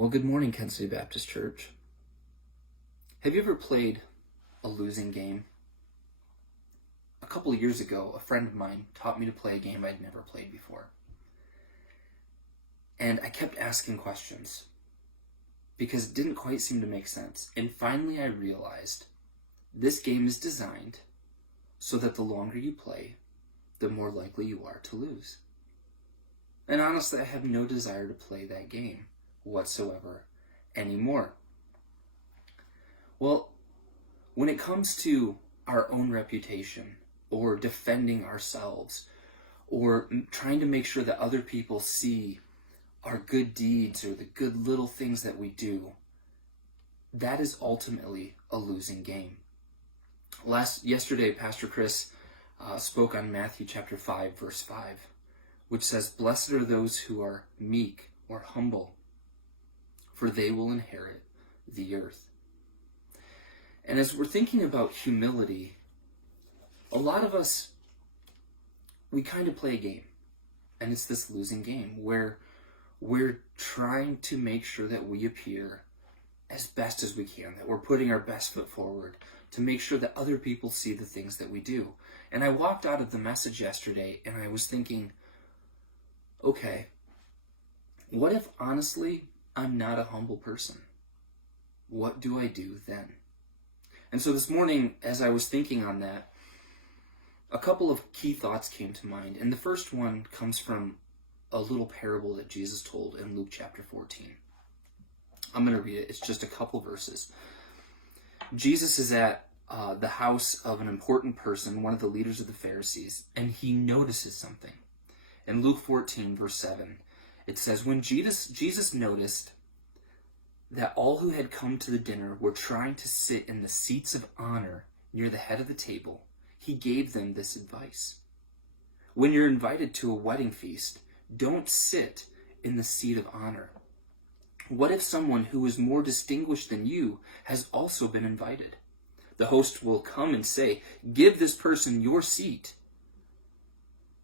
Well, good morning, Kent City Baptist Church. Have you ever played a losing game? A couple of years ago, a friend of mine taught me to play a game I'd never played before. And I kept asking questions because it didn't quite seem to make sense. And finally I realized this game is designed so that the longer you play, the more likely you are to lose. And honestly, I have no desire to play that game whatsoever anymore. Well, when it comes to our own reputation or defending ourselves or trying to make sure that other people see our good deeds or the good little things that we do, that is ultimately a losing game. Yesterday, Pastor Chris spoke on Matthew chapter 5, verse 5, which says, "Blessed are those who are meek or humble, for they will inherit the earth." And as we're thinking about humility, a lot of us, we kind of play a game. And it's this losing game where we're trying to make sure that we appear as best as we can, that we're putting our best foot forward to make sure that other people see the things that we do. And I walked out of the message yesterday and I was thinking, okay, what if honestly I'm not a humble person? What do I do then? And so this morning, as I was thinking on that, a couple of key thoughts came to mind. And the first one comes from a little parable that Jesus told in Luke chapter 14. I'm going to read it. It's just a couple verses. Jesus is at the house of an important person, one of the leaders of the Pharisees, and he notices something. In Luke 14, verse 7, it says, "When Jesus noticed that all who had come to the dinner were trying to sit in the seats of honor near the head of the table, he gave them this advice. When you're invited to a wedding feast, don't sit in the seat of honor. What if someone who is more distinguished than you has also been invited? The host will come and say, 'Give this person your seat.'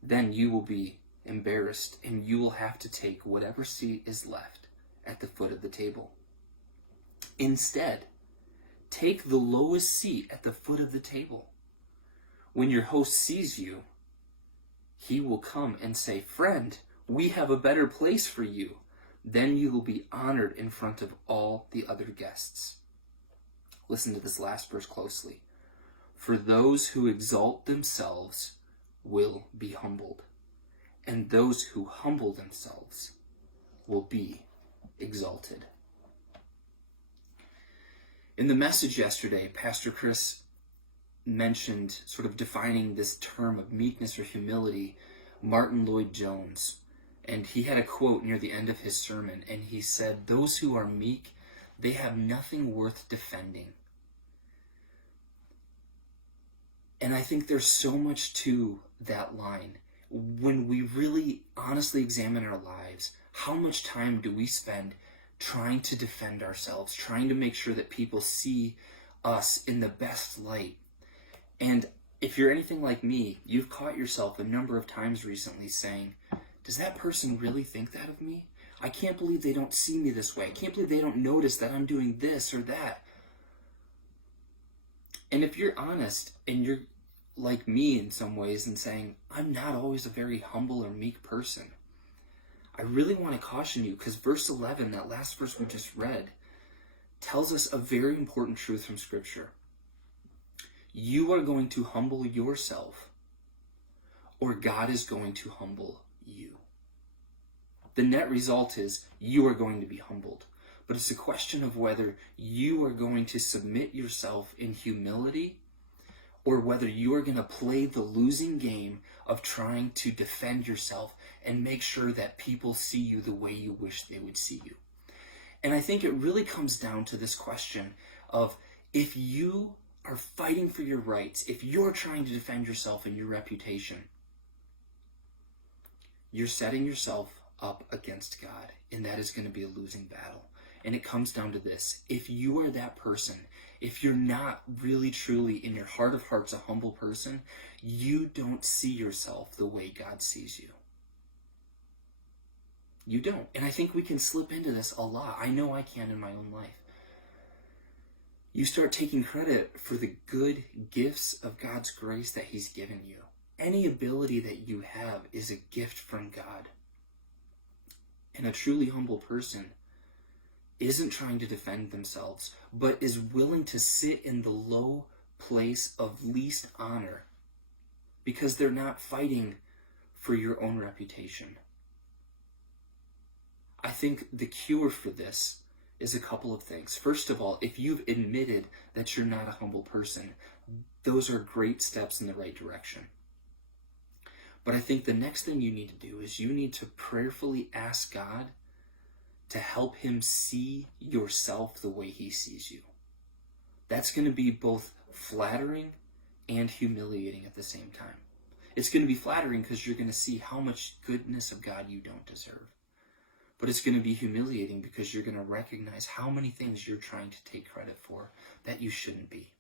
Then you will be embarrassed and you will have to take whatever seat is left at the foot of the table. Instead, take the lowest seat at the foot of the table. When your host sees you, he will come and say, 'Friend, we have a better place for you.' Then you will be honored in front of all the other guests." Listen to this last verse closely. "For those who exalt themselves will be humbled, and those who humble themselves will be exalted." In the message yesterday, Pastor Chris mentioned sort of defining this term of meekness or humility, Martin Lloyd-Jones. And he had a quote near the end of his sermon, and he said, "Those who are meek, they have nothing worth defending." And I think there's so much to that line. When we really honestly examine our lives, how much time do we spend trying to defend ourselves, trying to make sure that people see us in the best light? And if you're anything like me, you've caught yourself a number of times recently saying, "Does that person really think that of me? I can't believe they don't see me this way. I can't believe they don't notice that I'm doing this or that." And if you're honest and you're like me in some ways and saying, "I'm not always a very humble or meek person," I really want to caution you, because verse 11, that last verse we just read, tells us a very important truth from Scripture. You are going to humble yourself, or God is going to humble you. The net result is you are going to be humbled. But it's a question of whether you are going to submit yourself in humility or whether you are going to play the losing game of trying to defend yourself and make sure that people see you the way you wish they would see you. And I think it really comes down to this question of, if you are fighting for your rights, if you're trying to defend yourself and your reputation, you're setting yourself up against God, and that is going to be a losing battle. And it comes down to this: if you are that person, if you're not really truly in your heart of hearts a humble person, you don't see yourself the way God sees you. You don't. And I think we can slip into this a lot. I know I can in my own life. You start taking credit for the good gifts of God's grace that He's given you. Any ability that you have is a gift from God. And a truly humble person isn't trying to defend themselves, but is willing to sit in the low place of least honor because they're not fighting for your own reputation. I think the cure for this is a couple of things. First of all, if you've admitted that you're not a humble person, those are great steps in the right direction. But I think the next thing you need to do is you need to prayerfully ask God to help Him see yourself the way He sees you. That's going to be both flattering and humiliating at the same time. It's going to be flattering because you're going to see how much goodness of God you don't deserve. But it's going to be humiliating because you're going to recognize how many things you're trying to take credit for that you shouldn't be.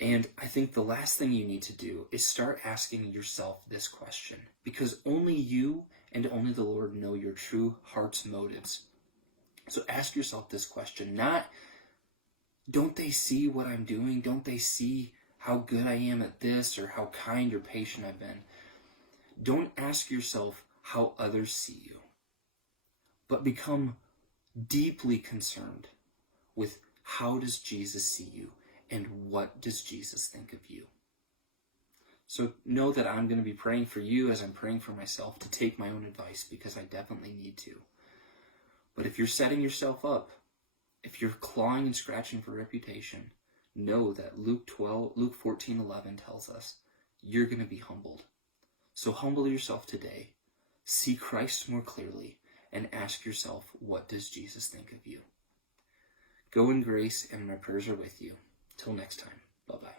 And I think the last thing you need to do is start asking yourself this question, because only you and only the Lord know your true heart's motives. So ask yourself this question, not, don't they see what I'm doing? Don't they see how good I am at this or how kind or patient I've been? Don't ask yourself how others see you, but become deeply concerned with how does Jesus see you and what does Jesus think of you. So know that I'm going to be praying for you as I'm praying for myself to take my own advice, because I definitely need to. But if you're setting yourself up, if you're clawing and scratching for reputation, know that Luke 14:11 tells us you're going to be humbled. So humble yourself today, see Christ more clearly, and ask yourself, what does Jesus think of you? Go in grace, and my prayers are with you. Till next time, bye-bye.